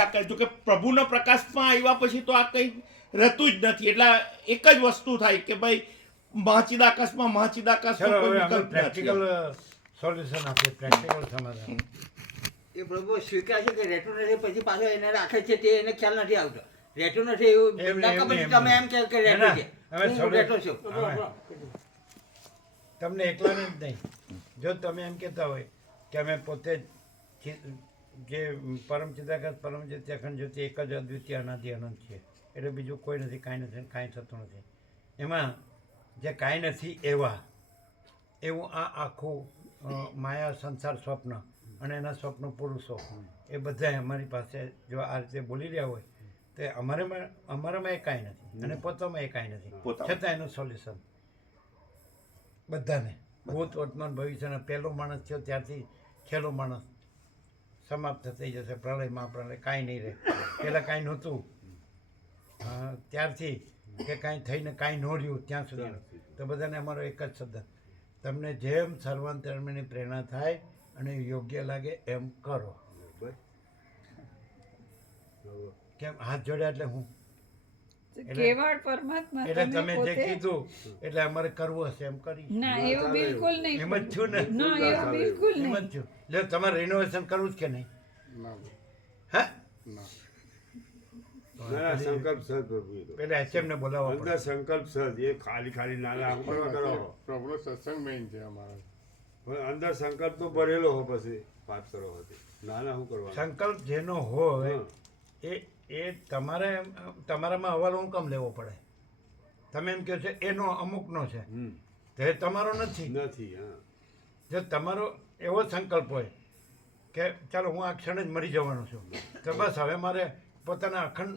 જો કે પ્રભુના પ્રકાશમાં આવ્યા પછી તો આ કંઈ રહેતું જ નથી. એટલે એક જ વસ્તુ થાય કે ભાઈ મહાચિદાકાશમાં કોઈ વિકલ્પ પ્રેક્ટિકલ સોલ્યુશન આપીએ, પ્રેક્ટિકલ સમાધાન. એ પ્રભુ સ્વીકાર છે કે રહેતું નથી, પછી પાછો એને રાખે છે તે એને ખ્યાલ નથી આવતો. રહેતું નથી એવું નકા પછી તમે એમ કહો કે રહેતું છે, હું રહેતો છું. તમને એકલાને જ નહીં, જો તમે એમ કહેતા હોય કે અમે પોતે જે પરમ ચિદાકાશ પરમ જ્યોતિ અખંડ જ્યોતિ એક જ અદ્વિતીય અનાદિ અનંત છે, એટલે બીજું કોઈ નથી, કાંઈ નથી, કાંઈ થતું નથી. એમાં જે કાંઈ નથી એવું આ આખું માયા સંસાર સ્વપ્ન અને એના સ્વપ્ન પુરુષો એ બધા અમારી પાસે જો આ રીતે બોલી રહ્યા હોય તો અમારામાં એ કાંઈ નથી અને પોતામાં એ કાંઈ નથી, છતાં એનું સોલ્યુશન બધાને ભૂત વર્તમાન ભવિષ્યના પહેલો માણસ થયો ત્યારથી છેલ્લો માણસ સમાપ્ત થઈ જશે. પ્રલયમાં પ્રલય કાંઈ નહીં રહે. પહેલાં કાંઈ નહોતું, ત્યારથી કે કાંઈ થઈને કાંઈ ન રહ્યું ત્યાં સુધી. તો બધાને અમારો એક જ શબ્દ, તમને જેમ સર્વાંતરમીની પ્રેરણા થાય અને યોગ્ય લાગે એમ કરો. કેમ હાથ જોડ્યા એટલે હું કેવળ પરમાત્મા એટલે તમે જે કીધું એટલે અમારે કરવું હશે એમ કરી. ના એવું બિલકુલ નહીં. એમ જ છું ને, ના એવું બિલકુલ એમ નહીં. જ છું. એટલે તમારે રિનોવેશન કરવું જ કે નહીં? હા, સંકલ્પ સર પ્રભુ પેલા એચએમ ને બોલાવો અંદર સંકલ્પ સર એ ખાલી નાના આંકડો કરો. પ્રભુનો સત્સંગ મેઇન છે અમારો. પણ અંદર સંકલ્પ તો ભરેલો હો, પછી વાત કરો હતી નાના શું કરવા. સંકલ્પ જેનો હોય એ તમારામાં અહેવાલ હું કેમ લેવો પડે? તમે એમ કહો છો એનો અમુકનો છે, તો એ તમારો નથી. હા, જો તમારો એવો સંકલ્પ હોય કે ચાલો હું આ ક્ષણ જ મરી જવાનો છું, તો બસ હવે મારે પોતાના અખંડ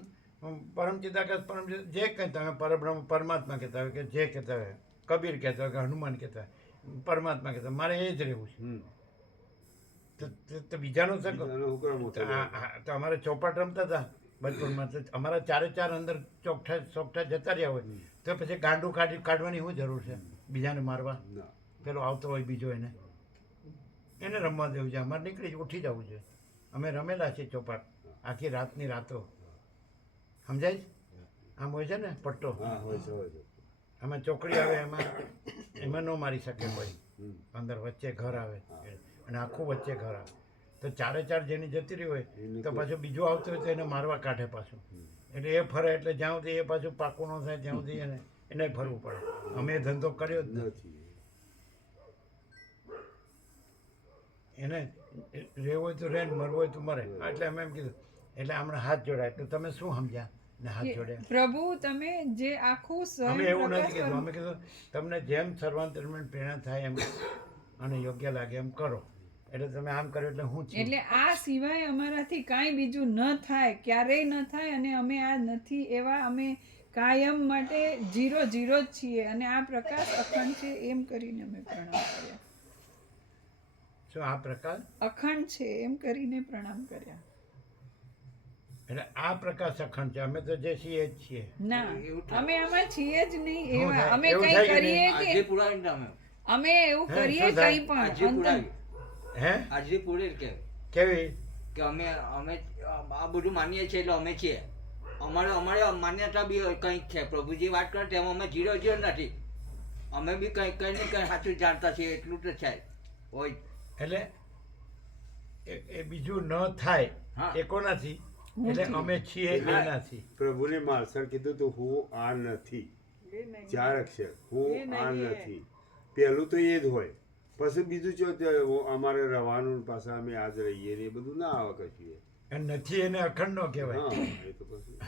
પરમ ચિદાકાશ પરમ જે કંઈ તમે પરબ્રહ્મ પરમાત્મા કહેતા હોય કે જે કહેતા હોય, કબીર કહેતા હોય કે હનુમાન કહેતા હોય, પરમાત્મા કહેતા હોય, મારે એ જ રહેવું છે. તો બીજાનો તો અમારે ચોપાટ રમતા હતા બચપણમાં, તો અમારા ચારે ચાર અંદર ચોકઠા જતા રહ્યા હોય તો પછી ગાંડું કાઢવાની શું જરૂર છે? બીજાને મારવા પેલો આવતો હોય બીજો એને રમવા દેવું છે. અમારે નીકળી ઉઠી જવું છે. અમે રમેલા છીએ ચોપાટ આખી રાતની રાતો, સમજાય છે? આમ હોય છે ને પટ્ટો, આમાં ચોકડી આવે, એમાં ન મારી શકે કોઈ, અંદર વચ્ચે ઘર આવે અને આખું વચ્ચે ઘર આવે, તો ચારે ચાર જેની જતી રહી હોય તો પાછું બીજું આવતું હોય તો એને મારવા કાઢે પાછું. એટલે એ ફરે એટલે જ્યાં સુધી એ પાછું પાકું ન થાય ત્યાં સુધી એને ફરવું પડે. અમે એ ધંધો કર્યો જ નથી. એને રહેવું હોય તો રહે ને મરવું હોય તો મરે. એટલે અમે એમ કીધું, એટલે હમણાં હાથ જોડાય. તો તમે શું સમજ્યા ને હાથ જોડ્યા? પ્રભુ તમે જે આખું અમે એવું નથી કીધું, અમે કીધું તમને જેમ સર્વાંતરમીની પ્રેરણા થાય એમ અને યોગ્ય લાગે એમ કરો. એટલે તમે આમ કર્યું એટલે હું છું. એટલે આ સિવાય અમારાથી કાંઈ બીજું ન થાય, ક્યારેય ન થાય. અને અમે આ નથી એવા, અમે કાયમ માટે 0 જ છીએ અને આ પ્રકાશ અખંડ છે એમ કરીને અમે પ્રણામ કર્યા. શું આ પ્રકાશ અખંડ છે એમ કરીને પ્રણામ કર્યા. એટલે આ પ્રકાશ અખંડ છે, અમે તો જે છીએ જ છીએ. ના અમે આમાં છીએ જ નહીં એવા. અમે એવું કઈ થાય કે કરીએ આજે કે પુરાવી તમે અમે એવું કરીએ કઈ પણ આજે પુરાવી હે આજે પૂરી કે કેવી કે અમે આ બધું માનીએ છીએ એટલે અમે છીએ. અમારે માન્યતા બી કંઈક છે. પ્રભુજી વાત કરે તેમાં અમે 0 નથી. અમે બી કંઈ ને કંઈ સાચું જાણતા છીએ, એટલું તો છે હોય. એટલે એ બીજું ન થાય એ કોનાથી? એટલે અમે છીએ એનાથી. પ્રભુને માલસર કીધું તું હું આ નથી, 4 અક્ષર હું આ નથી. પહેલું તો એ જ હોય, પછી બીજું જો અમારે રવાનું પાછા અમે આજ રહીએ ને એ બધું ના આવે કશું. નથી એને અખંડ નો કહેવાય. એ તો પછી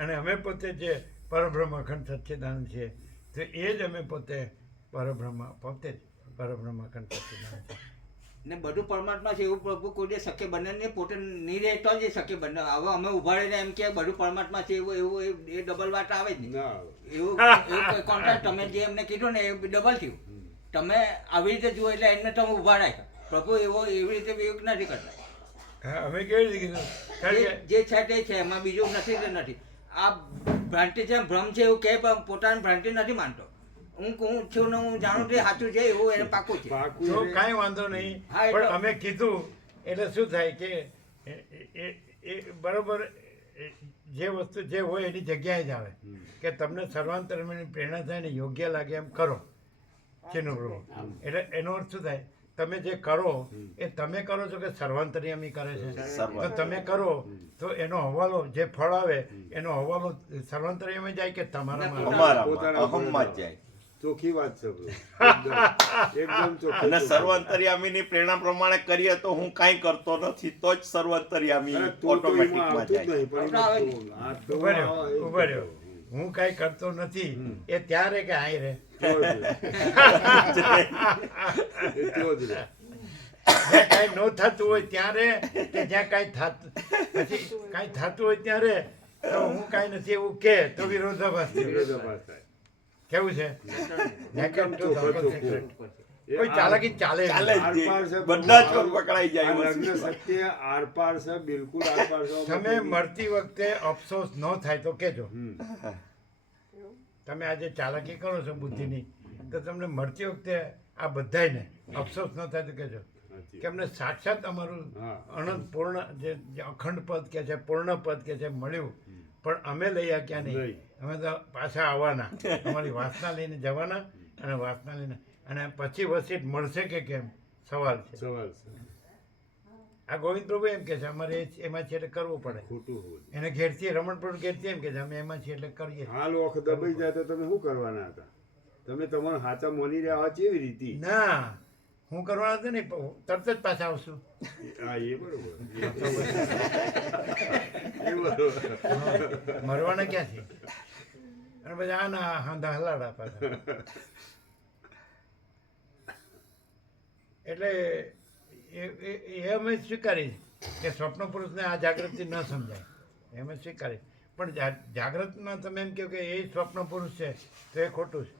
અને અમે પોતે જે પરબ્રહ્મ અખંડ સચ્ચિદાનંદ છીએ તો એ જ અમે પોતે પરબ્રહ્મ, પોતે જ પરબ્રહ્મ અખંડ સચ્ચિદાનંદ છે. ને બધું પરમાત્મા છે એવું પ્રભુ કોઈ શક્ય બને ને પોતે નહીં રહેતો જ શક્ય બને. હવે અમે ઉભા રહીને એમ કે બધું પરમાત્મા છે એવું એ ડબલ વાત આવે જ નહીં. એવું કોન્ટ્રાક્ટ તમે જે એમને કીધું ને એ ડબલ થયું. તમે આવી રીતે જુઓ એટલે એમને તમે ઉભા રાખ્યા. પ્રભુ એવી રીતે વિવેક નથી કરતા. અમે કેવી રીતે કીધું? જે છે તે છે, એમાં બીજું નથી તે નથી. આ ભ્રાંતિ છે, ભ્રમ છે એવું કહે પણ પોતાની ભ્રાંતિ નથી માનતો. હું છું ને હું જાણું છું સાચું છે એવું એને પાકું છે. તો કાંઈ વાંધો નહીં, પણ અમે કીધું એટલે શું થાય કે બરોબર જે વસ્તુ જે હોય એની જગ્યાએ જ આવે કે તમને સર્વાંતરની પ્રેરણા થાય ને યોગ્ય લાગે એમ કરો ચિન્નુ પ્રભુ. એટલે એનો અર્થ શું થાય, તમે જે કરો એ તમે કરો છો કે સર્વાંતર્યામી કરે છે? તો તમે કરો તો એનો હવાલો જે ફળ આવે એનો હવાલો સર્વાંતર્યામી જાય કે તમારામાં? અમારામાં અહમમાં જ જાય. ચોખ્ખી વાત છે bro. એકદમ ચોખ્ખી. અને સર્વાંતર્યામીની પ્રેરણા પ્રમાણે કરીએ તો હું કાંઈ કરતો નથી તો જ સર્વાંતર્યામી અરે તું તો એમાં ઓટોમેટિકમાં આવતું જ જાય. નહીં, પણ એમાં આ તો ઉભા રહ્યો, આવે, ઉભા રહ્યો. હું કાંઈ કરતો નથી એ ત્યારે કે આઈ રે તો જ રે. એ તો જ રે. જ્યાં કાંઈ ન થતું હોય ત્યારે કે જ્યાં કાંઈ થતું પછી કાંઈ થતું હોય ત્યારે તો હું કાંઈ નથી એવું કે તો વિરોધાભાસ છે. વિરોધાભાસ થાય. કેવું છે? એકદમ ચોખ્ખો ચોખ્ખો. કોઈ ચાલાકી ચાલે ચાલે જ. આરપાર છે, બધા જ પકડાઈ જાય આ વસ્તુ. લગ્ન સત્ય આરપાર છે, બિલકુલ આરપાર છે. તમે મળતી વખતે અફસોસ ન થાય તો કેજો. હમ. તમે આજે ચાલાકી કરો છો બુદ્ધિની તો તમને મળતી વખતે આ બધાયને અફસોસ ન થાય તો કહેજો સાચી. કે અમને સાક્ષાત અમારું હા. અનંત પૂર્ણ જે અખંડ પદ કે છે, પૂર્ણ પદ કે છે મળ્યું, પણ અમે લઈ શક્યા નહીં. નહીં. અમે તો પાછા આવવાના, અમારી વાસના લઈને જવાના અને વાસના લઈને, અને પછી વસીટ મળશે કે કેમ સવાલ છે. સવાલ છે. આ ગોવિંદ પ્રભુ એમ કે છે અમારે એમાં છે એટલે કરવું પડે. ખોટું હોય. એને ઘેરથી રમણ પ્રભુ ઘેરથી એમ કે છે અમે એમાં છીએ એટલે કરીએ. હાલ વખત દબાઈ જાય તો તમે શું કરવાના હતા? તમે તમારા હાચા માની રહ્યા હોય કેવી રીતે? ના, હું કરવાનો હતો ને તરત જ પાછા આવશું. હા, એ બરોબર. એ બરોબર. મરવાના ક્યાં છે? અને પછી આ ના હાંધા હલાડા પાછા. એટલે એ અમે સ્વીકારી કે સ્વપ્ન પુરુષને આ જાગૃતિ ન સમજાય, એ અમે સ્વીકારી. પણ જાગ્રતમાં તમે એમ કહો કે એ સ્વપ્ન પુરુષ છે તો એ ખોટું છે.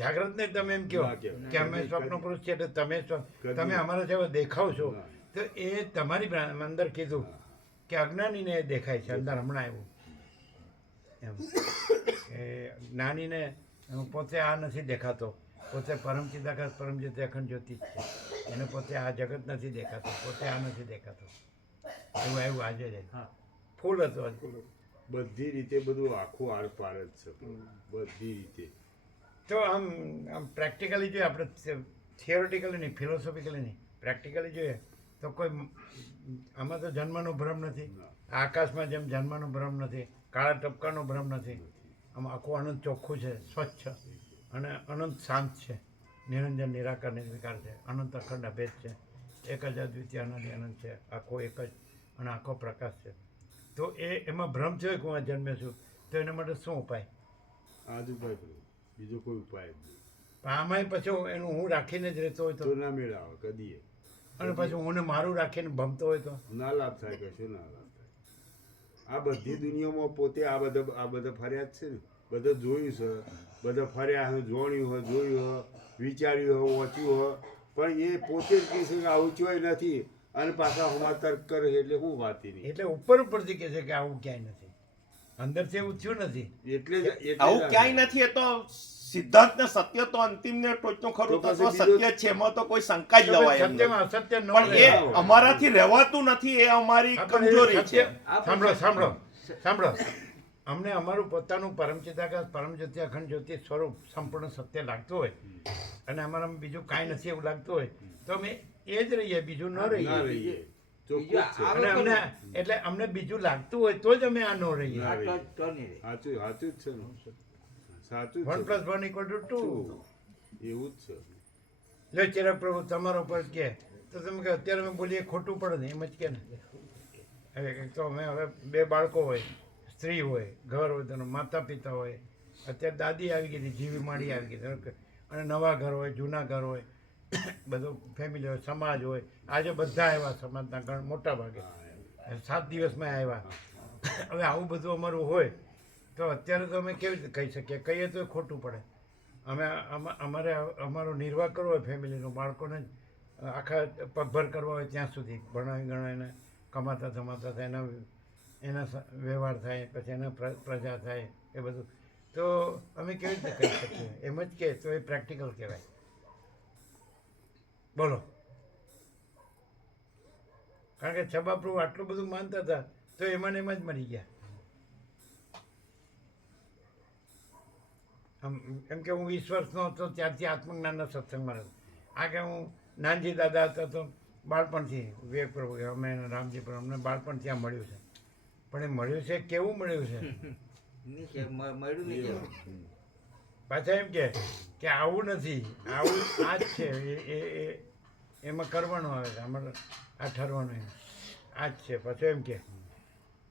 જાગ્રતને તમે એમ કહો ના કહેવાય. કે અમે સ્વપ્ન પુરુષ છીએ એટલે તમે અમારા જેવા દેખાવ છો, તો એ તમારી અંદર કીધું કે અજ્ઞાનીને એ દેખાય છે અંદર હમણાં આવ્યું એમ કે જ્ઞાનીને પોતે આ નથી દેખાતો, પોતે પરમ ચિદાકાશ પરમ જ્યોતિ અખંડ જ્યોતિ જ છે, એને પોતે આ જગત નથી દેખાતો, પોતે આ નથી દેખાતો. એવું આવ્યું આજે જ ફૂલ હતું આજે. બધી રીતે બધું આખું આર પાર જ છે. બધી રીતે. તો આમ પ્રેક્ટિકલી જોઈએ આપણે, થિયોરિટિકલી નહીં, ફિલોસોફિકલી નહીં, પ્રેક્ટિકલી જોઈએ તો કોઈ આમાં તો જન્મનો ભ્રમ નથી, આકાશમાં જેમ જન્મનો ભ્રમ નથી, કાળા ટપકાનો ભ્રમ નથી. આમાં આખું અનંત ચોખ્ખું છે, સ્વચ્છ અને અનંત શાંત છે, નિરંજન નિરાકાર નિર્વિકાર છે, અનંત અખંડ અભેદ છે, એક જ અદ્વિતીય અનંત અનંત છે, આખો એક જ અને આખો પ્રકાશ છે. તો એમાં ભ્રમ થયો કે હું આ જન્મે છું, તો એના માટે શું ઉપાય? આ જ ઉપાય કરો, બીજો કોઈ ઉપાય જ નહીં. પણ આમાંય પછી એનું હું રાખીને જ રહેતો હોય તો તો, ના મેળ આવે કદીએ. અને પછી હું મારું રાખીને ભમતો હોય તો ના લાભ થાય, કશું ના લાભ થાય. આ બધી દુનિયામાં પોતે આ બધા ફર્યા જ છે ને, બધા જોયું છે, બધા ફર્યા હોય, જોણ્યું હોય, જોયું હોય, વિચાર્યું હોય, વાંચ્યું હોય, પણ એ પોતે જ કહે છે કે આવું ચોય નથી, અને પાછા હમણાં તર્ક કરે એટલે હું વાતી નહીં. એટલે ઉપરથી કહે છે કે આવું ક્યાંય નથી, અંદરથી એવું થયું નથી. એટલે જ આવું ક્યાંય નથી. એ તો સિદ્ધાંત ને સત્ય તો અંતિમ ને ટોચનું ખરું તો તત્વ પછી સત્ય જ છે, એમાં તો કોઈ શંકા જ લેવાય એમ નથી. સત્યમાં અસત્ય ન પણ એ રહે. અમારાથી રહેવાતું નથી, એ અમારી હા, પણ એ કમજોરી છે. સત્ય- સાંભળો અમને અમારું પોતાનું પરમ ચિદાકાશ પરમ જ્યોતિ અખંડ જ્યોતિ સ્વરૂપ સંપૂર્ણ સત્ય લાગતું હોય અને અમારામાં બીજું કાંઈ નથી એવું લાગતું હોય તો અમે એ જ રહીએ, બીજું ન ના રહીએ. રહીએ. ચોખ્ખું જ છે. અને અમને બીજું લાગતું હોય તો જ અમે આ ન રહીએ. ના રહીએ. તો નહીં રહે. સાચું સાચું જ છે ને. સાચું જ 1 છે. + 1 = 2. એવું જ છે. લો ચિરાગ પ્રભુ તમારો પર કે તો તમે કે અત્યારે અમે બોલીએ ખોટું પડે ને, એમ જ કે ને. હવે એક તો અમે હવે 2 બાળકો હોય, સ્ત્રી હોય, ઘર હોય, તેનું માતા પિતા હોય, અત્યારે દાદી આવી ગઈ હતી, જીવી માડી આવી ગઈ હતી, અને નવા ઘર હોય, જૂના ઘર હોય, બધું ફેમિલી હોય, સમાજ હોય. આજે બધા આવ્યા સમાજના ઘણા મોટા ભાગે 7 દિવસમાં આવ્યા. હવે આવું બધું અમારું હોય તો અત્યારે તો અમે કેવી રીતે કહી શકીએ? કહીએ તો ખોટું પડે. અમારો નિર્વાહ કરવો હોય ફેમિલીનો, બાળકોને આખા પગભર કરવા હોય ત્યાં સુધી ભણાવી ગણાવીને કમાતા ધમાતા થાય, એના વ્યવહાર થાય, પછી એના પ્રજા થાય, એ બધું તો અમે કેવી રીતે કહી શકીએ? એમ જ કે તો એ પ્રેક્ટિકલ કહેવાય. બોલો કારણ કે છબાપ્રભુ આટલું બધું માનતા હતા તો એમાં ને એમાં જ મરી ગયા. એમ કે હું 20 વર્ષનો હતો ત્યારથી આત્મજ્ઞાનના સત્સંગમાં હતો. આ કે હું નાનજી દાદા હતા તો બાળપણથી વિવેક પ્રભુ કે અમે રામજી પ્રભુ અમને બાળપણ ત્યાં મળ્યું છે. પણ એ મળ્યું છે કેવું મળ્યું છે? મળ્યું નહીં કેવું. પાછા એમ કે આવું નથી, આવું આ જ છે. એમાં કરવાનું આવે છે, આમાં આ ઠરવાનું આ જ છે. પછી એમ કે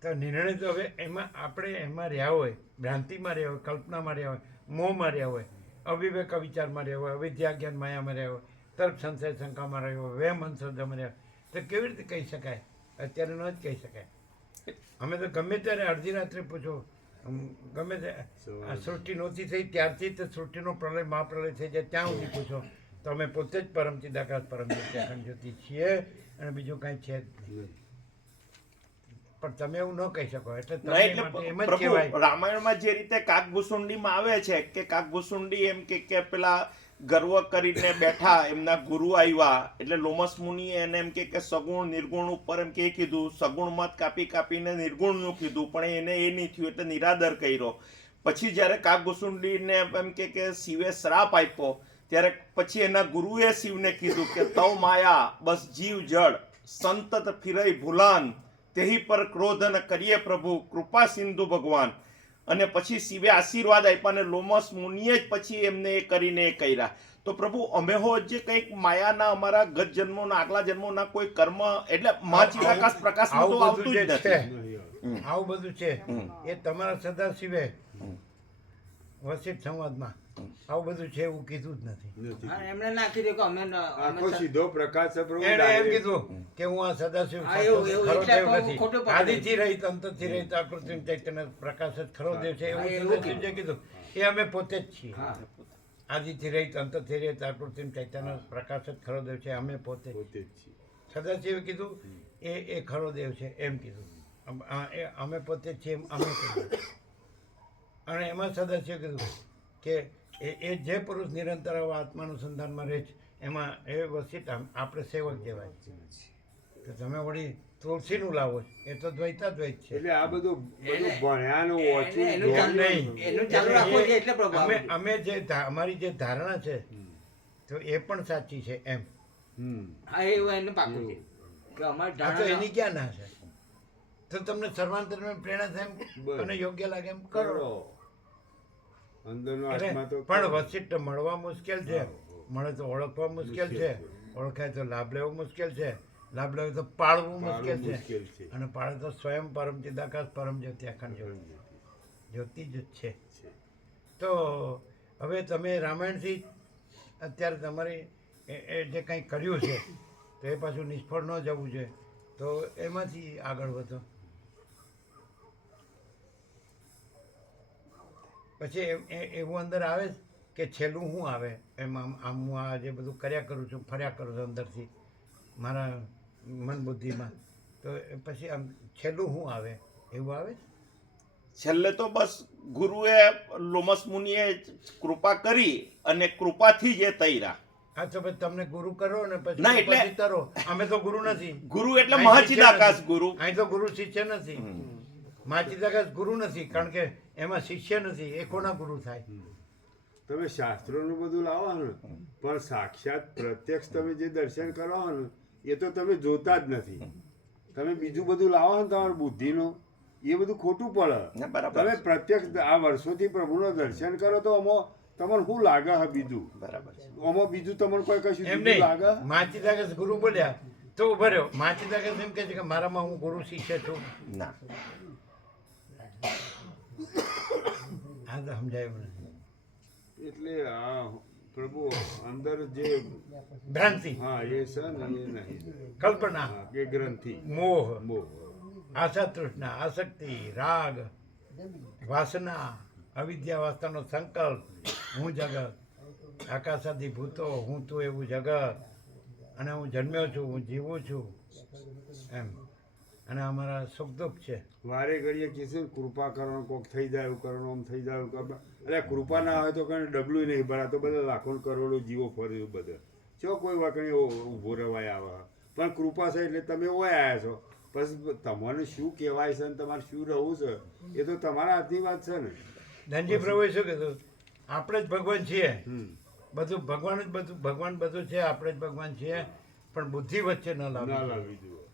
તો નિર્ણય તો હવે એમાં આપણે એમાં રહ્યા હોય, ભ્રાંતિમાં રહ્યા હોય, કલ્પનામાં રહ્યા હોય, મોહમાં રહ્યા હોય, અવિવેક વિચારમાં રહ્યા હોય, અવિદ્યા જ્ઞાન માયામાં રહ્યા હોય, તર્ક સંશય શંકામાં રહ્યો હોય, વેમ અંધશ્રદ્ધામાં રહ્યા હોય, તો કેવી રીતે કહી શકાય? અત્યારે ન જ કહી શકાય. અમે તો ગમે ત્યારે અડધી રાત્રે પૂછો, ગમે તે આ સૃષ્ટિ નહોતી થઈ ત્યારથી તો સૃષ્ટિનો પ્રલય મહાપ્રલય થઈ જાય ત્યાં સુધી પૂછો તો અમે પોતે જ પરમ ચિદાકાશ પરમ જ્યોતિ અખંડ જ્યોતિ છીએ અને બીજું કાંઈ છે જ નહીં. પણ તમે એવું ન કહી શકો એટલે ના, તમે એટલે માટે એમ જ પ્રભુ કહેવાય. રામાયણમાં જે રીતે કાગભૂસુંડીમાં આવે છે કે કાગભૂસુંડી એમ કે પેલા ગર્વ કરીને બેઠા એમના ગુરુ આવ્યા એટલે લોમસ મુનિએ એને એમ કે સગુણ નિર્ગુણ ઉપર એમ કે કીધું, સગુણ મત કાપીને નિર્ગુણનું કીધું, પણ એને એ નહીં થયું એટલે નિરાદર કર્યો. પછી જ્યારે કાગભૂસુંડીને એમ કે શિવે શ્રાપ આપ્યો ત્યારે પછી એના ગુરુએ શિવને કીધું કે તવ માયા બસ જીવ જળ સંતત ફિરઈ ભૂલાન તેહી પર ક્રોધ ન કરીએ પ્રભુ કૃપા સિંધુ ભગવાન. અને પછી શિવે આશીર્વાદ આપ્યા અને લોમસ મુનિએ જ પછી એમને એ કરીને એ કર્યા. તો પ્રભુ અમે હો જે કંઈક માયાના અમારા ગત જન્મોના આગલા જન્મોના કોઈ કર્મ એટલે મહાચિદાકાશ પ્રકાશમાં તો આવું આવતું બધું જ જે નથી. છે આવું બધું છે એ તમારા સદાશિવે વસિષ્ઠ સંવાદમાં આવું બધું છે એવું કીધું જ નથી. હા, એમણે ના કીધું કે અમે આખો સીધો પ્રકાશ છે પ્રભુ એણે એમ direct. કીધું કે હું આ સદાશિવ હા, એવું ખરો એટલે દેવ તો નથી, ખોટું પકડ્યું. આદિથી રહિત અંતથી રહિત આકૃતિ ચૈતન્ય પ્રકાશ જ ખરો દેવ છે હા, એવું એવું સદાશિવ જે કીધું એ અમે પોતે જ છીએ. હા. આદિથી રહિત અંતથી રહિત આકૃતિ ચૈતન્ય પ્રકાશ જ ખરો દેવ છે અમે પોતે જ. પોતે જ છીએ. સદાશિવે કીધું એ ખરો દેવ છે એમ કીધું. અમે પોતે જ છીએ એમ અમે કીધું. અને એમાં સદાશિવે કીધું કે એ જે પુરુષ નિરંતર આવા આત્માનુસંધાનમાં રહે છે એમાં એ વસિત આપણે સેવક કહેવાય. તો તમે વળી તુલસીનું લાવો એ તો દ્વૈતાદ્વૈત છે. એટલે આ બધું ભણ્યાનું એનું વાંચ્યું ચાલુ નહીં. એનું ચાલુ રાખવું છે એટલે પ્રભુ અમે આવું. અમે જે અમારી જે ધારણા છે તો એ પણ સાચી છે એમ. હા, એવું એનું પાકું છે કે અમારે આ તો ધારણા એની ક્યાં ના છે? તો તમને સર્વાંતરમાં પ્રેરણા થાય એમ બસ. અને યોગ્ય લાગે એમ કરો. કરો અંદરનો એટલે આત્મા તો પણ વસિષ્ઠ મળવા મુશ્કેલ છે, મળે તો ઓળખવા મુશ્કેલ છે, મુશ્કેલ ઓળખાય તો લાભ લેવો મુશ્કેલ છે, લાભ લેવો તો પાળવું મુશ્કેલ પાળવું મુશ્કેલ છે, છે. અને પાળે તો સ્વયં પરમ ચિદાકાશ પરમ જ્યોતિ અખંડ જ્યોતિ જ્યોતિ જ છે. તો હવે તમે રામાયણથી અત્યારે તમારી એ જે કંઈ કર્યું છે તો એ પાછું નિષ્ફળ ન જવું છે તો એમાંથી આગળ વધો. પછી એવું અંદર આવે છે કે છેલ્લું શું આવે એમ આમ હું આ જે બધું કર્યા કરું છું ફર્યા કરું છું અંદરથી મારા મન બુદ્ધિમાં તો પછી આમ છેલ્લું શું આવે એવું આવે? છેલ્લે તો બસ ગુરુએ લોમસ મુનિએ કૃપા કરી અને કૃપાથી જ એ તૈરા. હા તો પછી તમને ગુરુ કરો ને પછી ના, એટલે- પછી તરો. અમે તો ગુરુ નથી. ગુરુ એટલે અહીં મહાચિદાકાશ શિષ્ય ગુરુ. નથી. અહીં તો ગુરુ શિષ્ય નથી. મહાચિદાકાશ ગુરુ નથી કારણ કે એમાં શિષ્ય નથી. એ કોના ગુરુ થાય? તમે શાસ્ત્રોનું બધું લાવો ને પણ સાક્ષાત પ્રત્યક્ષ તમે જે દર્શન કરો ને એ તો તમે જોતા જ નથી. તમે બીજું બધું લાવો ને તમારી બુદ્ધિનું એ બધું ખોટું પડે. ના, બરાબર તમે છે. પ્રત્યક્ષ આ વર્ષોથી પ્રભુનું દર્શન કરો તો આમાં તમને શું લાગે છે બીજું? બરાબર છે. આમાં બીજું તમને કોઈ કશું એમ બીજું નહીં. લાગે? મહાચિદાકાશ ગુરુ બોલ્યા તો ઉભા રહ્યો. મહાચિદાકાશ એમ કહે છે કે મારામાં હું ગુરુ શિષ્ય છું. ના, આ તો સમજાયું નથી. એટલે આ પ્રભુ અંદર જે ભ્રાંતિ, હા એ છે ને એ નહીં કલ્પના, હા, કે ગ્રંથિ મોહ, મોહ આશા તૃષ્ણા, આસક્તિ, રાગ, વાસના, અવિદ્યા વાસનાનો સંકલ્પ, હું જગત, આકાશાદી ભૂતો, હું તું એવું જગત, અને હું જન્મ્યો છું, હું જીવું છું એમ, અને અમારા સુખ દુઃખ છે. વારે ઘડીએ કીધું ને કૃપા કરવાનું કોક થઈ જાય એવું કરવાનું આમ થઈ જાય એવું કરવાનું. અરે કૃપા ના હોય તો કઈ ડબલું નહીં ભરાતો. બધા લાખો ને કરોડો જીવો ફર્યું બધા ચો કોઈ વાકણી ઊભો રવાય આવે પણ કૃપા છે એટલે તમે ઓય આવ્યા છો. પછી તમારે શું કહેવાય છે ને તમારે શું રહેવું છે એ તો તમારા હાથની વાત છે ને. ધનજી પ્રભુએ શું કીધું? આપણે જ ભગવાન છીએ. હમ. બધું ભગવાન જ બધું, ભગવાન બધું છે, આપણે જ ભગવાન છીએ, પણ બુદ્ધિ વચ્ચે ન ના લાવવી. લાવવી જોઈએ.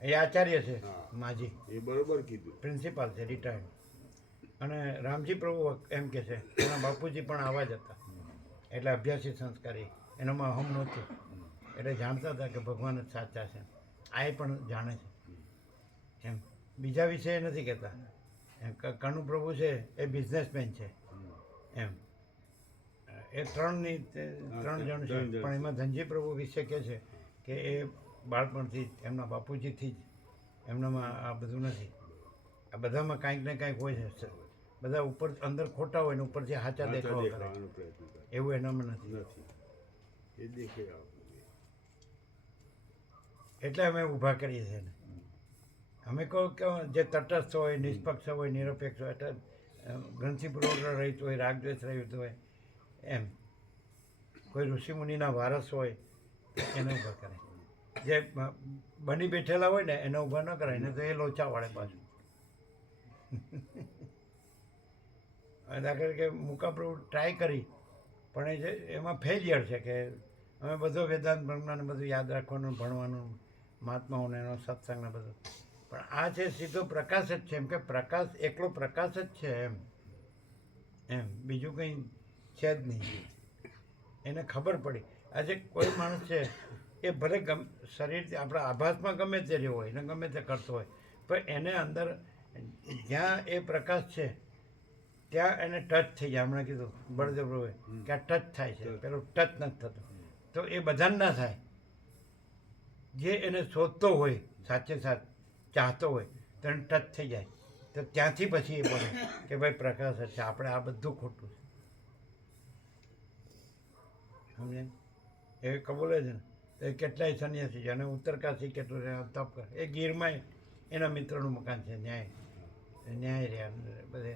એ આચાર્ય છે હા. માજી, એ બરોબર કીધું. પ્રિન્સિપાલ છે, રિટાયર્ડ. અને રામજી પ્રભુ એમ કે છે, એના બાપુજી પણ આવા જ હતા, એટલે અભ્યાસી સંસ્કારી, એનામાં અહમ નહોતું, એટલે જાણતા હતા કે ભગવાન જ સાચા છે. આ એ પણ જાણે છે એમ. બીજા વિશે એ નથી કહેતા એમ. કનુ પ્રભુ છે એ બિઝનેસમેન છે એમ. એ ત્રણ જણ છે, ત્રણ જણ પણ એમાં ધનજી પ્રભુ વિશે કહે છે કે એ બાળપણથી જ એમના બાપુજીથી જ એમનામાં આ બધું નથી. આ બધામાં કાંઈક ને કાંઈક હોય છે. બધા ઉપર અંદર ખોટા હોય ને ઉપરથી સાચા દેખાવા કરે, દેખાવાનો પ્રયત્ન કરે. એવું એનામાં નથી. નથી એ દેખાઈ આવે. એટલે અમે ઊભા કરીએ છીએ ને. અમે કહો કે જે તટસ્થ હોય, નિષ્પક્ષ હોય, નિરપેક્ષ હોય, એટલે ગ્રંથિપૂર્વક રહિત હોય, રાગદ્વેષ રહિત હોય એમ. કોઈ ઋષિમુનિના વારસ હોય એને ઊભા કરે. જે બની બેઠેલા હોય ને એને ઊભા ન કરાય ને તો એ લોચા વાળે પાછું. દાખલા તરીકે મુકાપ્રભુ ટ્રાય કરી, પણ એ જે એમાં ફેલિયર છે કે અમે બધો વેદાંત બ્રહ્માને બધું યાદ રાખવાનું, ભણવાનું, મહાત્માઓને એનો સત્સંગ ને બધું. પણ આ છે સીધો પ્રકાશ જ છે, એમ કે પ્રકાશ એકલો પ્રકાશ જ છે એમ બીજું કંઈ છે જ નહીં. એને ખબર પડી. આજે કોઈ માણસ છે એ ભલે શરીરથી આપણા આભાસમાં ગમે તે રહ્યો હોય, એને ગમે તે કરતો હોય, પણ એને અંદર જ્યાં એ પ્રકાશ છે ત્યાં એને ટચ થઈ જાય. હમણાં કીધું બળદેવ પ્રભુએ કે આ ટચ થાય છે, પેલું ટચ નથી થતું. તો એ બધાને ના થાય. જે એને શોધતો હોય, સાચે સાચ ચાહતો હોય તો એને ટચ થઈ જાય, તો ત્યાંથી પછી એ બોલે કે ભાઈ પ્રકાશ જ છે, આપણે આ બધું ખોટું છે. સમજે? એ કબૂલે છે ને. એ કેટલાય સંન્યાસી છે, અને ઉત્તરકાશી કેટલું તપ કરે. એ ગીરમાં એના મિત્રનું મકાન છે, ન્યાય રહ્યા બધે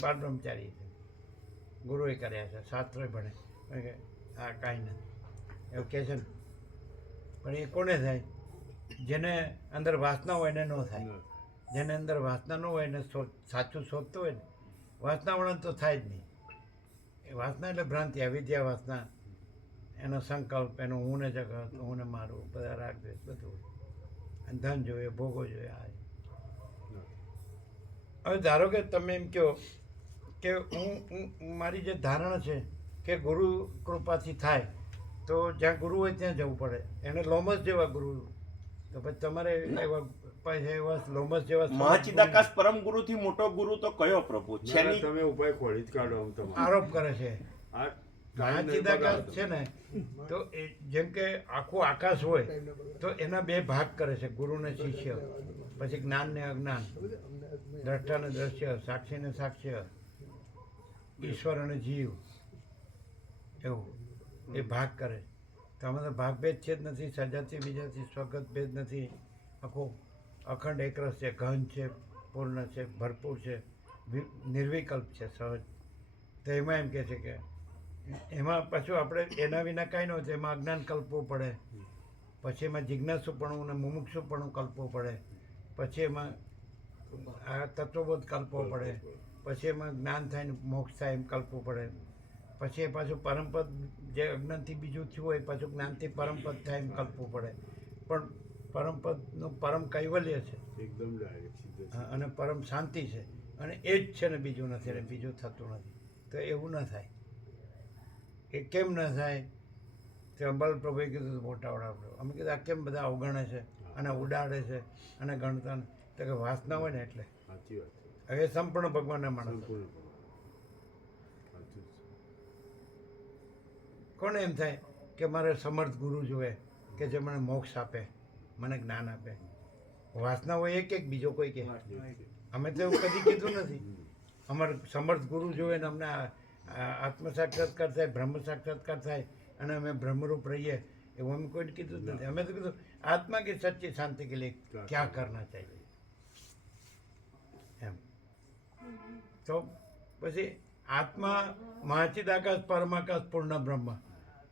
બાળ બ્રહ્મચારી છે, ગુરુએ કર્યા છે, શાસ્ત્રોય ભણે. કે આ કાંઈ નથી એવું કહે છે ને. પણ એ કોને થાય? જેને અંદર વાસના હોય એને ન થાય. જેને અંદર વાસના ન હોય એને સાચું શોધતો હોય ને, વાસનાવાળાને તો થાય જ નહીં. એ વાસના એટલે ભ્રાંતિ, અવિદ્યા વાસના, એનો સંકલ્પ, એનો હું ને જગત, હું ને મારું, બધા રાગદ્વેષ બધું હોય. અને ધન જોઈએ, ભોગો જોઈએ. આ હવે ધારો કે તમે એમ કહો કે હું મારી જે ધારણા છે કે ગુરુ કૃપાથી થાય, તો જ્યાં ગુરુ હોય ત્યાં જવું પડે. એને લોમસ જેવા ગુરુ, તો પછી તમારે એવા લોમસ જેવા મહાચિદાકાશ પરમ ગુરુથી મોટો ગુરુ તો કયો પ્રભુ છે? ના, તમે ઉપાય ખોળી જ કાઢો આમ તમારે. આરોપ કરે છે. આ મહાચિદાકાશ છે ને, તો એ જેમ કે આખું આકાશ હોય તો એના બે ભાગ કરે છે, ગુરુ ને શિષ્ય, પછી જ્ઞાન ને અજ્ઞાન, દ્રષ્ટા ને દ્રશ્ય, સાક્ષી ને સાક્ષ્ય, ઈશ્વર અને જીવ, એવું એ ભાગ કરે. તો આમાં તો ભાગભેદ છે જ નથી, સજાતી બીજાથી સ્વગત ભેદ નથી. આખો અખંડ એકરસ છે, ઘન છે, પૂર્ણ છે, ભરપૂર છે, નિર્વિકલ્પ છે, સહજ. તો એમાં એમ કહે છે કે એમાં પાછું આપણે એના વિના કાંઈ ન હોય તો એમાં અજ્ઞાન કલ્પવું પડે, પછી એમાં જિજ્ઞાસુપણું અને મુમુક્ષુપણું કલ્પવું પડે, પછી એમાં આ તત્વબોધ કલ્પવો પડે, પછી એમાં જ્ઞાન થાય ને મોક્ષ થાય એમ કલ્પવું પડે, પછી એ પાછું પરમપદ જે અજ્ઞાનથી બીજું થયું હોય પાછું જ્ઞાનથી પરમપદ થાય એમ કલ્પવું પડે. પણ પરમપદનું પરમ કૈવલ્ય છે એકદમ ડાયરેક્ટ સીધે. અને પરમ શાંતિ છે, અને એ જ છે ને બીજું નથી, અને બીજું થતું નથી. તો એવું ન થાય. એ કેમ ન થાય? તે અંબાલ પ્રભુએ કીધું મોટા વડા પ્રભુ. અમે કીધું આ કેમ બધા અવગણે છે અને ઉડાડે છે અને ગણતા ને? તો કે વાસના હોય ને એટલે. સાચી વાત છે. હવે સંપૂર્ણ ભગવાનના માણસ. સંપૂર્ણ સાચું છે. કોને એમ થાય કે મારે સમર્થ ગુરુ જોઈએ કે જે મને મોક્ષ આપે, મને જ્ઞાન આપે? વાસના હોય એક એક, બીજો કોઈ કે? અમે તો એવું કદી કીધું નથી. અમારે સમર્થ ગુરુ જોઈએ ને અમને આત્મ સાક્ષાત્કાર થાય, બ્રહ્મ સાક્ષાત્કાર થાય અને અમે બ્રહ્મરૂપ રહીએ, એવું અમે કોઈને કીધું જ નથી. અમે તો કીધું આત્મા की सच्ची शांति के लिए क्या करना चाहिए એમ. તો પછી આત્મા મહાચિદાકાશ પરમાકાશ પૂર્ણ બ્રહ્મ,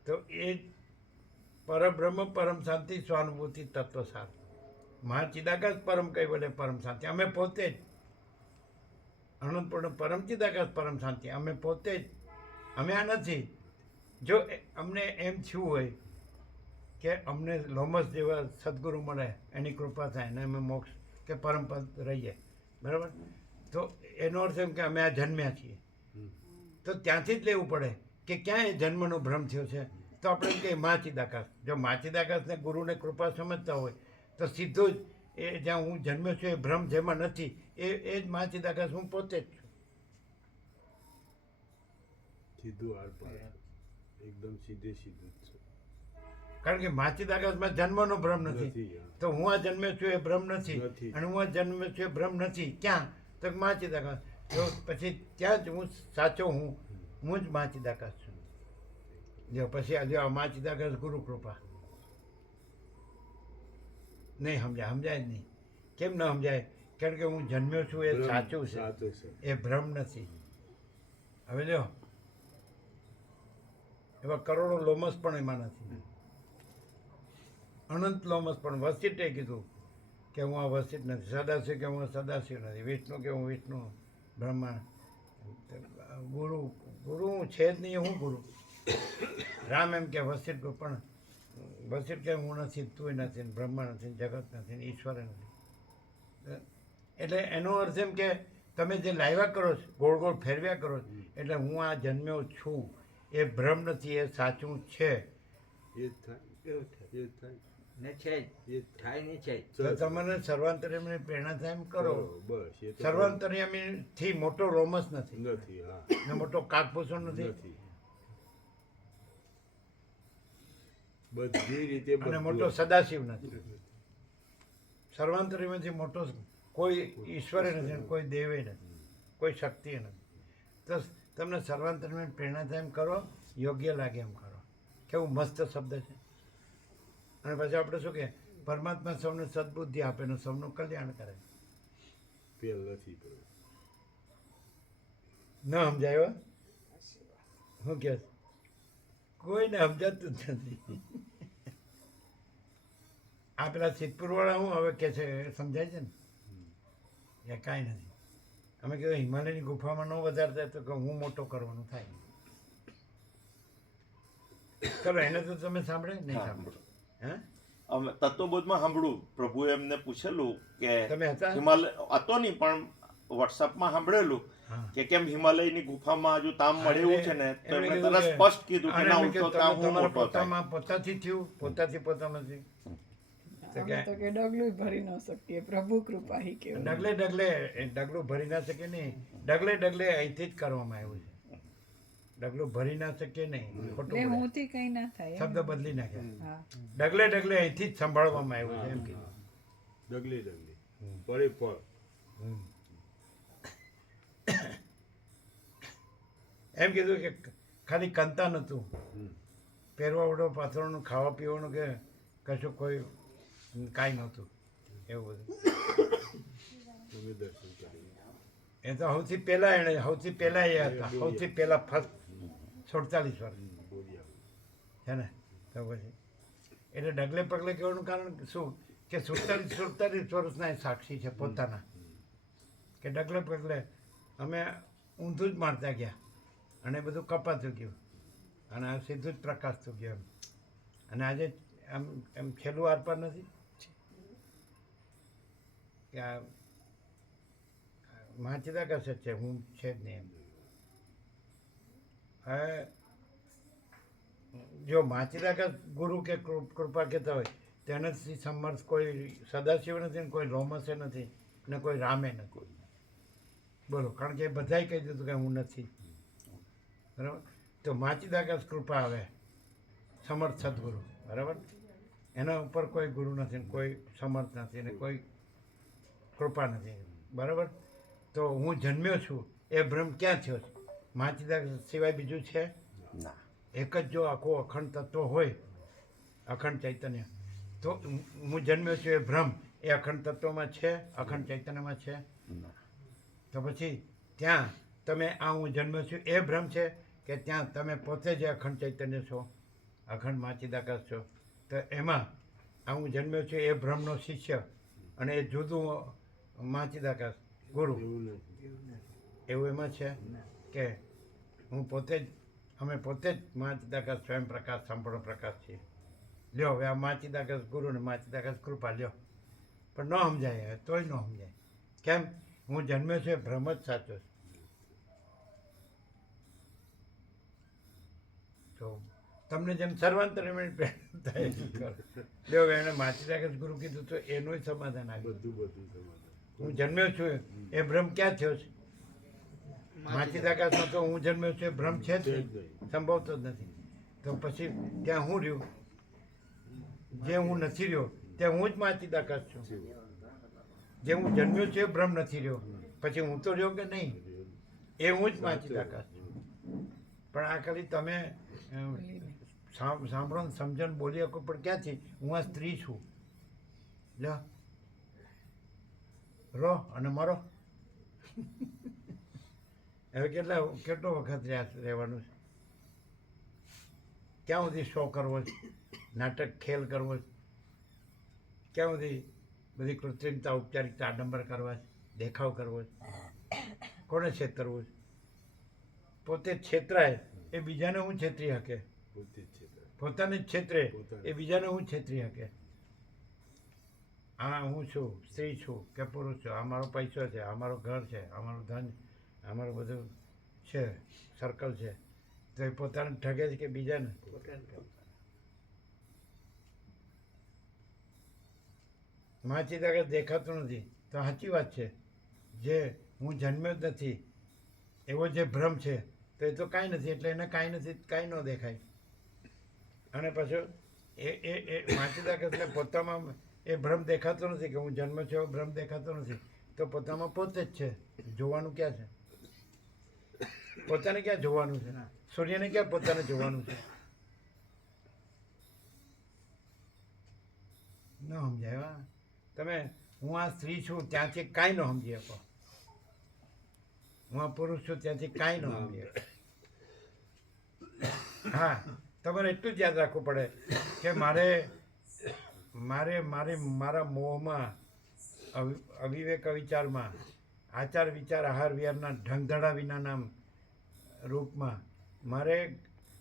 તો એ પરબ્રહ્મ પરમ શાંતિ સ્વાનુભૂતિ તત્વસાર મહાચિદાકાશ પરમ કઈ વડે પરમ શાંતિ અમે પોતે જ અનંતપૂર્ણ પરમ ચિદાકાશ પરમ શાંતિ અમે પોતે જ અમે આ નથી જો અમને એમ થયું હોય કે અમને લોમસ જેવા સદગુરુ મળે એની કૃપા થાય ને અમે મોક્ષ કે પરમપદ રહીએ બરાબર તો એનો અર્થ એમ કે અમે આ જન્મ્યા છીએ તો ત્યાંથી જ લેવું પડે કે ક્યાં એ જન્મનો ભ્રમ થયો છે તો આપણે એમ કહીએ મહાચિદાકાશ જો મહાચિદાકાશને ગુરુને કૃપા સમજતા હોય તો સીધું જ એ જ્યાં હું જન્મ્યો છું એ ભ્રમ જેમાં નથી એ જ મહાચિદાકાશ હું પોતે જ છું સીધું આર પાર એકદમ સીધું જ છે કારણ કે મહાચિદાકાશમાં જન્મનો ભ્રમ નથી નથી, હા. તો હું આ જન્મ્યો છું એ ભ્રમ નથી નથી. અને હું આ જન્મ્યો છું એ ભ્રમ નથી ક્યાં તો મહાચિદાકાશ જો પછી ત્યાં જ હું સાચો હું જ મહાચિદાકાશ છું જો પછી આજે આ મહાચિદાકાશ ગુરુ કૃપા નહીં સમજાય જ નહીં કેમ ન સમજાય કારણ કે હું જન્મ્યો છું એ સાચું છે સાચું છે એ ભ્રમ નથી હવે જો એવા કરોડો લોમસ પણ એમાં નથી અનંત લોમસ પણ વસિષ્ઠે કીધું કે હું આ વસિષ્ઠ નથી સદાશિવ કે હું સદાશિવ નથી વિષ્ણુ કે હું વિષ્ણુ બ્રહ્મા ગુરુ હું છે જ નહીં હું ગુરુ રામ એમ કે વસિષ્ઠ પણ વસિષ્ઠ કે હું નથી તું નથી ને બ્રહ્મા નથી ને જગત નથી ને ઈશ્વર નથી એટલે એનો અર્થ એમ કે તમે જે લાવ્યા કરો છો ગોળ ગોળ ફેરવ્યા કરો છો એટલે હું આ જન્મ્યો છું એ ભ્રમ નથી એ સાચું છે એ જ થાય એવું થાય એ જ થાય ને છે જ એ જ થાય ને છે જ તો તમને સર્વાંતર્યામીની પ્રેરણા થાય એમ કરો બસ એ તો સર્વાંતર્યામીથી મોટો રોમસ નથી નથી હા ને મોટો કાકભૂષણ નથી નથી બધી રીતે અને બધું મોટો સદાશિવ નથી સર્વાંતર્યામીથી મોટો કોઈ ઈશ્વરે નથી અને કોઈ દેવે નથી કોઈ શક્તિ નથી તો તમને સર્વાંતર્યામી પ્રેરણા થાય એમ કરો યોગ્ય લાગે એમ કરો કેવું મસ્ત શબ્દ છે અને પછી આપણે શું કે પરમાત્મા સૌને સદબુદ્ધિ આપે ને સૌનું કલ્યાણ કરે પહેલાથી પેલું ન સમજાય હો? શું કે કોઈને સમજાતું જ નથી આ પેલા સિદ્ધપુરવાળા હું હવે કે છે સમજાય છે ને એ કાંઈ નથી અમે કીધું હિમાલયની ગુફામાં ન વધારતા તો કે હું મોટો કરવાનું થાય ચલો એને તો તમે સાંભળે નહીં સાંભળો હે અમે તત્વબોધમાં સાંભળ્યું પ્રભુએ એમને પૂછેલું કે તમે હતા? હિમાલય હતો નહીં પણ વોટ્સઅપમાં સાંભળેલું હા. કે કેમ હિમાલયની ગુફામાં હજુ તામ મળે એવું છે ને તો એમણે એમણે કીધું તરત કે- સ્પષ્ટ કીધું કે અને ના એમણે ઉલટો કીધું તામ તમે હું તમારા મોટો થાય પોતાથી થયું પોતાથી પોતામાંથી તો અમે તો કે ડગલું ભરી ન શકીએ પ્રભુ કૃપા હી કેવું ડગલે ડગલે એ ડગલું ભરી ના શકે નહીં ડગલે ડગલે અહીંથી જ કરવામાં આવ્યું છે ડગલું ભરી ના શકે નહીં ખોટું એટલે બોલે. હુંથી કઈ ના થાય એમ. શબ્દ બદલી નાખ્યા હા ડગલે ડગલે અહીંથી જ સંભાળવામાં આવ્યું છે એમ કીધું ડગલી ડગલી પળે પળ એમ કીધું કે ખાલી કંતા નહોતું હમ. પહેરવાવડો પાથરવાનું ખાવા પીવાનું કે કશું કોઈ કાંઈ નહોતું એવું બધું તમે દર્શન કરી એ તો સૌથી પહેલા એણે સૌથી પહેલા એ હતા સૌથી પહેલા ફર્સ્ટ 47 વર્ષ બોલ્યા છે ને તો પછી એટલે ડગલે પગલે કહેવાનું કારણ શું કે 47 વર્ષના એ સાક્ષી છે પોતાના કે ડગલે પગલે અમે ઊંધું જ મારતા ગયા અને બધું કપાતું ગયું અને આ સીધું જ પ્રકાશતું ગયું એમ અને આજે એમ છેલ્લું આરપાર નથી કે આ મહાચિદાકાશ જ છે હું છે જ નહીં એમ હવે જો મહાચિદાકાશ ગુરુ કે કૃપા કહેતા હોય તેનાથી સમર્થ કોઈ સદાશિવ નથી ને કોઈ લોમસે નથી ને કોઈ રામે નથી બોલો કારણ કે એ બધાએ કહી દીધું કે હું નથી બરાબર તો મહાચિદાકાશ કૃપા આવે સમર્થ સદગુરુ બરાબર એના ઉપર કોઈ ગુરુ નથી ને કોઈ સમર્થ નથી ને કોઈ કૃપા નથી બરાબર તો હું જન્મ્યો છું એ ભ્રમ ક્યાં થયો છે મહાચિદાકાશ સિવાય બીજું છે ના એક જ જો આખો અખંડ તત્વ હોય અખંડ ચૈતન્ય તો હું જન્મ્યો છું એ ભ્રમ એ અખંડ તત્વમાં છે અખંડ ચૈતન્યમાં છે ના. તો પછી ત્યાં તમે આ હું જન્મ્યો છું એ ભ્રમ છે કે ત્યાં તમે પોતે જે અખંડ ચૈતન્ય છો અખંડ મહાચિદાકાશ છો તો એમાં આ હું જન્મ્યો છું એ બ્રહ્મનો શિષ્ય અને એ જુદું માચિદાકાશ ગુરુ એવું એમાં છે કે હું પોતે જ અમે પોતે જ માચિદાકાશ સ્વયં પ્રકાશ સંપૂર્ણ પ્રકાશ છીએ. લ્યો હવે આ માચિદાકાશ ગુરુ ને માચિદાકાશ કૃપા લ્યો, પણ ન સમજાય હવે તોય ન સમજાય. કેમ? હું જન્મ્યો છું એ ભ્રમ જ સાચો છે. તો તમને જેમ સર્વાંતરમણી પ્રેરણા થાય એટલું કરો. લ્યો હવે એને માચિદાકાશ ગુરુ કીધું તો એનું સમાધાન આવ્યું. બધું સમાધાન. હું જન્મ્યો છું એ ભ્રમ ક્યાં થયો છે? માચિદાકાશમાં તો હું જન્મ્યો છું એ ભ્રમ છે જ નહીં, સંભવતો જ નથી. તો પછી ત્યાં હું રહ્યું? જે હું નથી રહ્યો તે હું જ માચિદાકાશ છું. જે હું જન્મ્યો છું એ ભ્રમ નથી રહ્યો, પછી હું તો રહ્યો કે નહીં? એ હું જ માચિદાકાશ છું. પણ આ ખાલી તમે સાંભળો ને સમજણ બોલી શકો, પણ ક્યાંથી? હું આ સ્ત્રી છું. લો રહો અને મરો. હવે કેટલો વખત રહેવાનું છે? ક્યાં સુધી શો કરવો છે? નાટક ખેલ કરવો છે? ક્યાં સુધી બધી કૃત્રિમતા ઔપચારિકતા આડંબર કરવા છે? દેખાવ કરવો છે? કોને છેતરવું છે? પોતે જ છેતરાય એ બીજાને હું છેતરી શકે? પોતે જ છે. પોતાને જ છેતરે એ બીજાને હું છેતરી શકે? આ હું છું, સ્ત્રી છું કે પુરુષ છું, આ મારો પૈસો છે, આ મારું ઘર છે, આ મારું ધન, અમારું બધું છે, સર્કલ છે, તો એ પોતાને ઠગે છે કે બીજાને? માચિદાકાશ દેખાતું નથી તો સાચી વાત છે. જે હું જન્મ્યો જ નથી એવો જે ભ્રમ છે તો એ તો કાંઈ નથી, એટલે એને કાંઈ નથી, કાંઈ ન દેખાય. અને પાછું એ માચિદાકાશને પોતામાં એ ભ્રમ દેખાતો નથી કે હું જન્મ છું એવો ભ્રમ દેખાતો નથી, તો પોતામાં પોતે જ છે. જોવાનું ક્યાં છે? પોતાને ક્યાં જોવાનું છે? સૂર્યને ક્યાં પોતાને જોવાનું છે? ન સમજાય. હા, તમે હું આ સ્ત્રી છું ત્યાંથી કાંઈ ન સમજી શકો, હું આ પુરુષ છું ત્યાંથી કાંઈ ન સમજી શકો. હા, તમારે એટલું જ યાદ રાખવું પડે કે મારા મોહમાં, અવિવેક વિચારમાં, આચાર વિચાર આહાર વિહારના ઢંગધડા વિનાના રૂપમાં મારે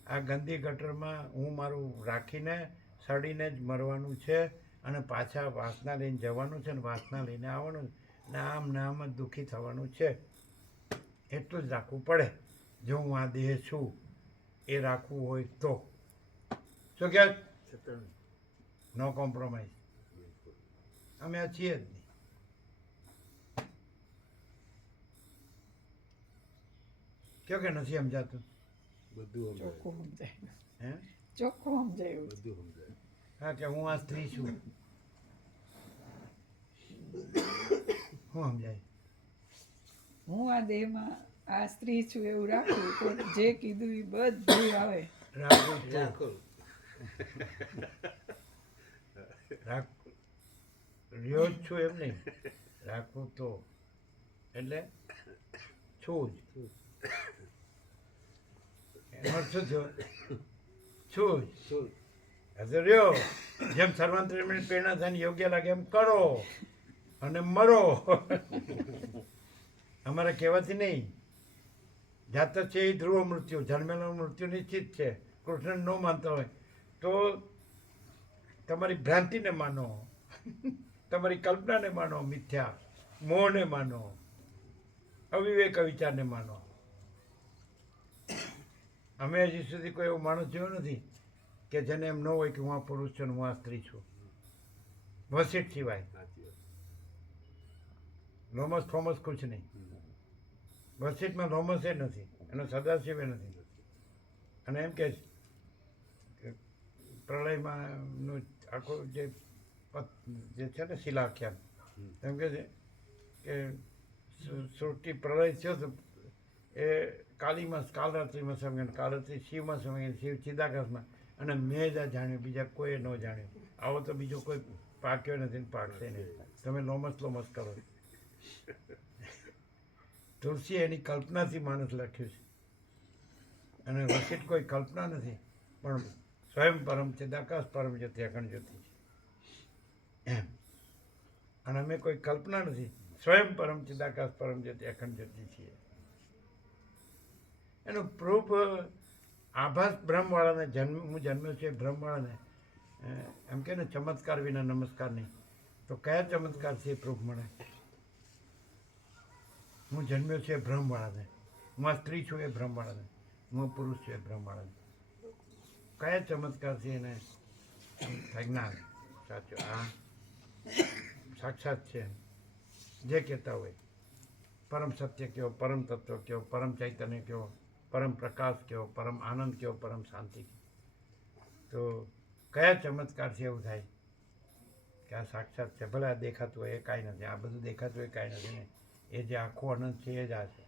આ ગંદી ગટરમાં હું મારું રાખીને સડીને જ મરવાનું છે અને પાછા વાસના લઈને જવાનું છે ને વાસના લઈને આવવાનું ને આમ જ દુઃખી થવાનું છે. એટલું જ રાખવું પડે. જો હું આ દેહ છું એ રાખવું હોય તો. શું કહે? No compromise. અમે આ છીએ જ નહીં. કયો કે નથી સમજાતું? બધું સમજાય. ચોખ્ખું સમજાય, હે? ચોખ્ખું સમજાયું. બધું સમજાય. હા, કે હું આ સ્ત્રી છું. શું સમજાય? હું આ દેહમાં આ સ્ત્રી છું એવું રાખું તો જે કીધું એ બધું આવે. રાખવું તો. રહ્યો જ છું એમ નહીં, રાખવું તો એટલે છું જ. એમાં શું થયું? છું જ. હજુ રહ્યો. જેમ સર્વાંતરમણી પ્રેરણા થઈને યોગ્ય લાગે એમ કરો અને મરો. અમારે કહેવાથી નહીં. જાત છે એ ધ્રુવ મૃત્યુ, જન્મેલું મૃત્યુ નિશ્ચિત છે. કૃષ્ણ ન માનતો હોય તો તમારી ભ્રાંતિને માનો, તમારી કલ્પનાને માનો, મિથ્યા મોહને માનો, અવિવેક વિચારને માનો. અમે હજી સુધી કોઈ એવો માણસ જોયો નથી કે જેને એમ ન હોય કે હું આ પુરુષ છું હું આ સ્ત્રી છું. વસીટ સિવાય. સાચી વાત. રોમસ થોમસ કુછ નહીં. વસીટમાં રોમસ એ નથી, એનો સદાશિવ એ નથી. અને એમ કે પ્રલયમાં આખું જે છે ને શિલાખ્યાન, એમ કે છે કે સૃષ્ટિ પ્રલય થયો તો એ કાલરાત્રિમાં સમય, કાલરાત્રિ શિવમાં સમય, શિવ ચિદાકાશમાં, અને મેં જ આ જાણ્યું, બીજા કોઈએ ન જાણ્યું. આવો તો બીજો કોઈ પાક્યો નથી ને પાકશે નહીં. તમે લોમસ કરો. તુલસી એની કલ્પનાથી માણસ લખ્યું છે અને વસીટ કોઈ કલ્પના નથી, પણ સ્વયં પરમ ચિદાકાશ પરમ જ્યોતિ અખંડ જ્યોતિ છે એમ. અને અમે કોઈ કલ્પના નથી, સ્વયં પરમ ચિદાકાશ પરમ જ્યોતિ અખંડ જ્યોતિ છીએ. એનું પ્રૂફ આભાસ બ્રહ્મવાળાને હું જન્મ્યો છે બ્રહ્મવાળાને એમ કે ને ચમત્કાર વિના નમસ્કાર નહીં, તો કયા ચમત્કાર છે એ પ્રૂફ મળે? હું જન્મ્યો છે બ્રહ્મવાળાને, હું આ સ્ત્રી છું એ બ્રહ્મવાળાને, હું પુરુષ છું એ બ્રહ્મવાળાને, કયા ચમત્કાર છે એને જ્ઞાન સાચું આ સાક્ષાત છે જે કહેતા હોય પરમ સત્ય કયો, પરમ તત્વ કયો, પરમ ચૈતન્ય કયો, પરમ પ્રકાશ કયો, પરમ આનંદ કયો, પરમ શાંતિ કયો. તો કયા ચમત્કાર છે એવું થાય કે આ સાક્ષાત છે? ભલે આ દેખાતું હોય એ કાંઈ નથી, આ બધું દેખાતું હોય કાંઈ નથી ને, એ જે આખો અનંત છે એ જ આ છે.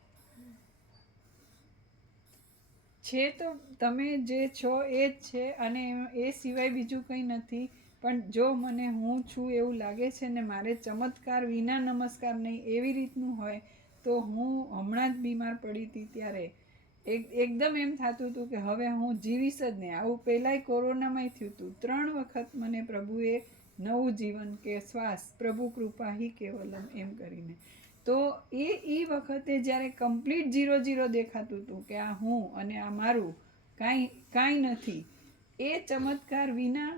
છે તો તમે જે છો એ જ છે, અને એ સિવાય બીજું કંઈ નથી. પણ જો મને હું છું એવું લાગે છે ને મારે ચમત્કાર વિના નમસ્કાર નહીં એવી રીતનું હોય, તો હું હમણાં જ બીમાર પડી હતી ત્યારે એકદમ એમ થતું હતું કે હવે હું જીવીશ જ નહીં. આવું પહેલાંય કોરોનામાંય થયું હતું. 3 વખત મને પ્રભુએ નવું જીવન કે શ્વાસ, પ્રભુ કૃપા હિ કેવલમ એમ કરીને. તો એ વખતે જ્યારે કમ્પ્લીટ 0-0 દેખાતું હતું કે આ હું અને આ મારું કાંઈ નથી, એ ચમત્કાર વિના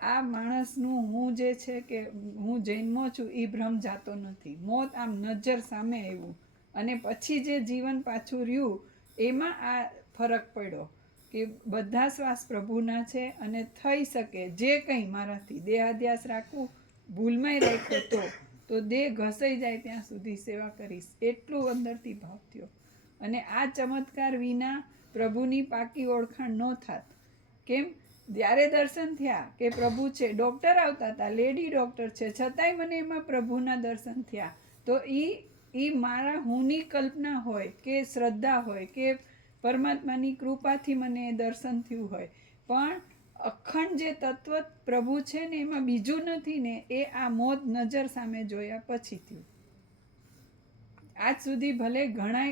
આ માણસનું હું જે છે કે હું જન્મો છું એ ભ્રમ જાતો નથી. મોત આમ નજર સામે આવ્યું અને પછી જે જીવન પાછું રહ્યું એમાં આ ફરક પડ્યો કે બધા શ્વાસ પ્રભુના છે અને થઈ શકે જે કંઈ મારાથી દેહાધ્યાસ રાખવું, ભૂલમાંય રાખ્યો તો દેહ ઘસાઈ જાય ત્યાં સુધી સેવા કરીશ, એટલું અંદરથી ભાવ થયો. અને આ ચમત્કાર વિના પ્રભુની પાકી ઓળખાણ ન થાત. કેમ? જ્યારે દર્શન થયા કે પ્રભુ છે, ડૉક્ટર આવતા હતા, લેડી ડૉક્ટર છે, છતાંય મને એમાં પ્રભુના દર્શન થયા. તો એ મારા હુંની કલ્પના હોય કે શ્રદ્ધા હોય કે પરમાત્માની કૃપાથી મને એ દર્શન થયું હોય, પણ અખંડ જે તત્વ પ્રભુ છે ને એમાં બીજું નથી ને, એ આ મોત નજર સામે જોયા પછી થયું. આજ સુધી ભલે ઘણા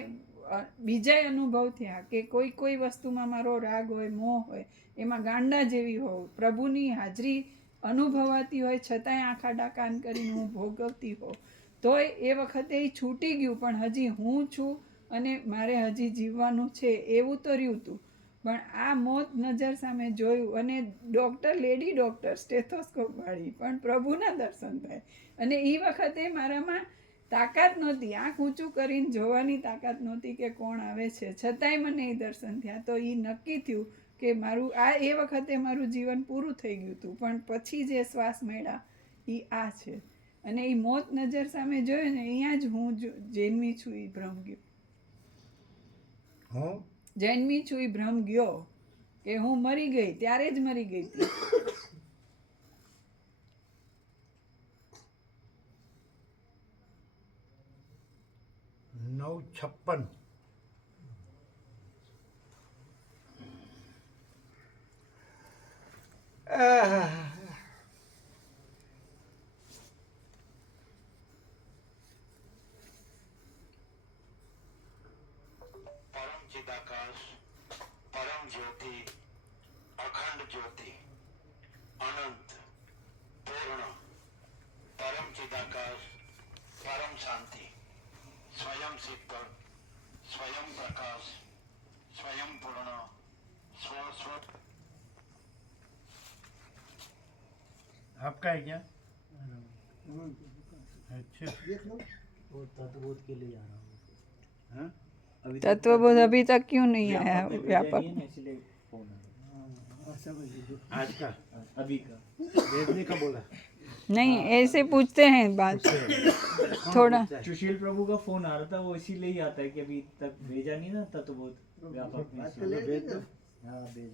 બીજાય અનુભવ થયા કે કોઈ વસ્તુમાં મારો રાગ હોય, મોહ હોય, એમાં ગાંડા જેવી હોઉં, પ્રભુની હાજરી અનુભવાતી હોય છતાંય આંખા ડાકાન કરીને હું ભોગવતી હોઉં, તોય એ વખતે એ છૂટી ગયું. પણ હજી હું છું અને મારે હજી જીવવાનું છે એવું તો રહ્યું હતું. પણ આ મોત નજર સામે જોયું અને ડૉક્ટર, લેડી ડૉક્ટર, સ્ટેથોસ્કોપ વાળી, પણ પ્રભુના દર્શન થાય. અને એ વખતે મારામાં તાકાત નહોતી, આંખ ઊંચું કરીને જોવાની તાકાત નહોતી કે કોણ આવે છે, છતાંય મને એ દર્શન થયા. તો એ નક્કી થયું કે મારું એ વખતે મારું જીવન પૂરું થઈ ગયું હતું, પણ પછી જે શ્વાસ મળ્યા એ આ છે. અને એ મોત નજર સામે જોયો ને, અહીંયા જ હું જન્મી છું એ ભ્રમ ગયો. હું જન્મી છું એ ભ્રમ ગયો કે હું મરી ગઈ, ત્યારે જ મરી ગઈ હતી. 9:56 પરમ ચિદાકાશ, પરમ જ્યોતિ, અખંડ જ્યોતિ, અનંત, પૂર્ણ, પરમ ચિદાકાશ, પરમ શાંતિ, સ્વયં શીતળ, સ્વયં પ્રકાશ, સ્વયં પૂર્ણ, સ્વ आपका है क्या? अच्छा हाँ? तत्वबोध अभी तक क्यों नहीं आया व्यापक? आज का अभी का भेजने का बोला नहीं, ऐसे पूछते हैं बात थोड़ा. सुशील प्रभु का फोन आ रहा था, वो इसीलिए ही आता है कि अभी तक भेजा नहीं ना था, तो बहुत व्यापक में से- भेज दो हाँ भेज